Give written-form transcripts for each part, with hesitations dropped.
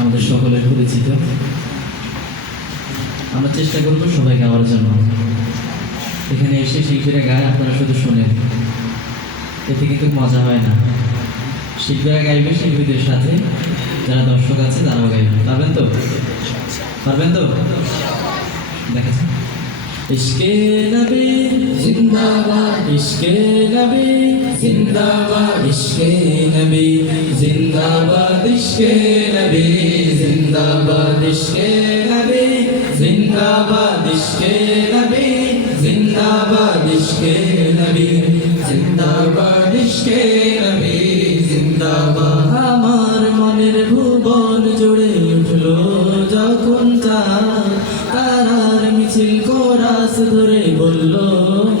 আমাদের সকলের পরিচিত। আমরা চেষ্টা করবো সবাই গাওয়ার জন্য। এখানে এসে শিল্পীরা গায়, আপনারা শুধু শোনেন, এতে কিন্তু মজা হয় না। শিল্পীরা গাইবে, শিল্পীদের সাথে যারা দর্শক আছে তারাও গাইবে। পারবেন তো? পারবেন তো? দেখা যাক। ইশকে নবী জিন্দাবাদ, ইশকে নবী জিন্দাবাদ, ইশকে নবী জিন্দাবাদ, ইশকে নবী জিন্দাবাদ, ইশকে নবী জিন্দাবাদ, ইশকে নবী জিন্দাবাদ, ইশকে নবী জিন্দাবাদ, ইশকে নবী জিন্দাবাদ। আমার মনের ভুবন জুড়ে উঠলো যখন তারার মিছিল কোরাস ধরে বলল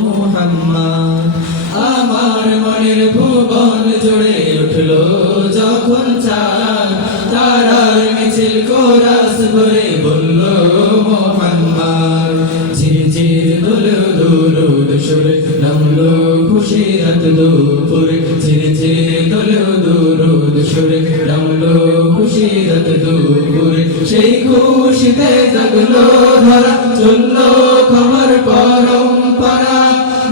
মুহাম্মদ। আমার মনের ভুবন জুড়ে উঠলো যখন তারার মিছিল কোরাস ধরে বলল মুহাম্মদ। ঝিরঝির দোলো দুরুদ সুরে নামলো খুশিরাত দুপুরে, ঝিরঝির দোলো দুরুদ সুরে নামলো খুশিরাত দুপুরে। সেই খুশিতে জাগলো ধরা, চললো খবর পরম্পরা,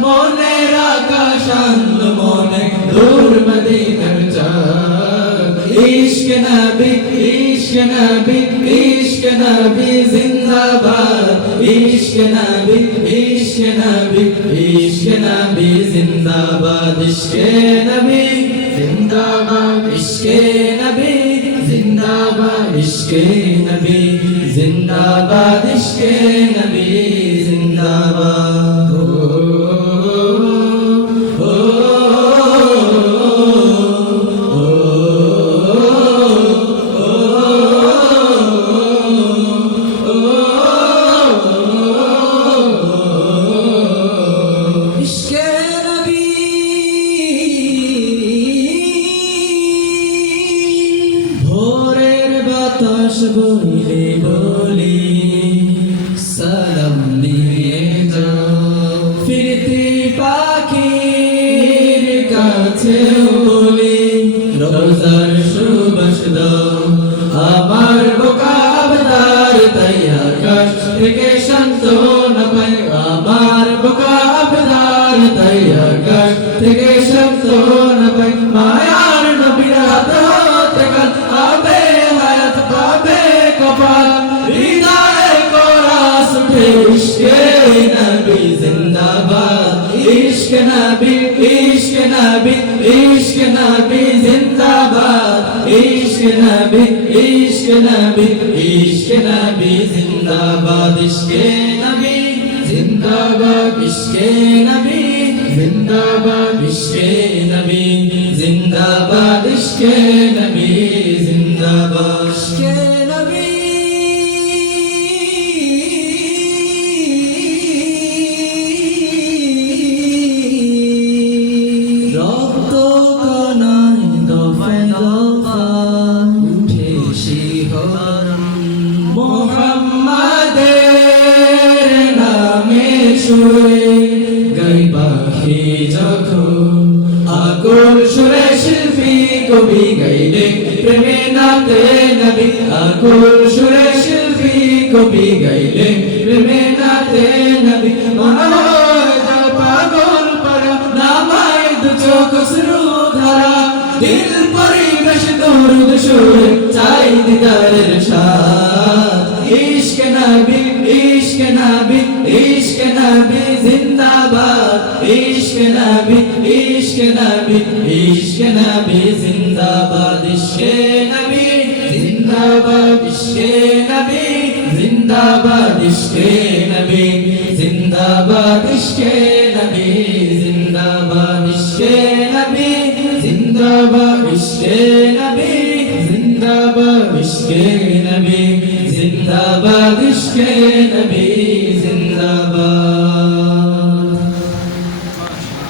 মনের আকাশ আনলো মনে দূর মদিনার চাঁদ। ইশক নবী, ইশক নবী, ইশক নবী জিন্দাবাদ, ইশক নবী, ইশক নবী, ইশক নবী জিন্দাবাদ, ইশকে নবী জিন্দাবাদ, ইশকে নবী জিন্দাবাদ, ইশকে নবী জিন্দাবাদ, ইশকে নবী জিন্দাবাদ। বাতাস বইলে বলি সালাম দিয়ে যাও, ফিরতি পাখির কাছে বলি রোজার সুবাস দাও। আমার বোকাবদার তাই আকাশ থেকে সান্ত্বনা পাই, আমার বোকাবদার তাই আকাশ থেকে সান্ত্বনা পাই। মায়ার নবীর হাত হতে কাল আবে হায়াত পাবে কপাল, হৃদয়ে কোরাস উঠে ইশকে নবী জিন্দাবাদ, ইশক নবী, ইশক নবী, ইশক নবী জিন্দাবাদ, ইশক নবী, ইশক নবী, ইশক নবী জিন্দাবাদ, ইশকে নবী জিন্দাবাদ, ইশকে নবী জিন্দাবাদ, ইশকে নবী জিন্দাবাদ, ইশকে নবী জিন্দাবাদ, ইশকে নবী রক্ত কণায় দফায় দফায় উঠে শিহরণ, মুহাম্মাদের নামে সুরে গাই পাখি যখন, আকুল সুরে শিল্পী কবি গাইলে প্রেমে নাতে নবী, আকুল সুরে শিল্পী কবি গাইলে প্রেমে নাতে নবী। মনোহর যা পাগল পারা নামায় দু চোখ শ্রু ধারা, দিল পরিবেশ দরুদ সুরে চাই দিদারের সাথ। ইশক নবী, ইশক নবী, ইশক নবী জিন্দাবাদ, ইশক নবী, ইশক নবী, ইশক নবী জিন্দাবাদ, ইশকে নবী জিন্দাবাদ, ইশকে নবী জিন্দাবাদ, ইশকে নবী জিন্দাবাদ, ইশকে নবী জিন্দাবাদ, ইশকে নবী জিন্দাবাদ, ইশকে নবী জিন্দাবাদ, ইশকে নবী জিন্দাবাদ, ইশকে নবী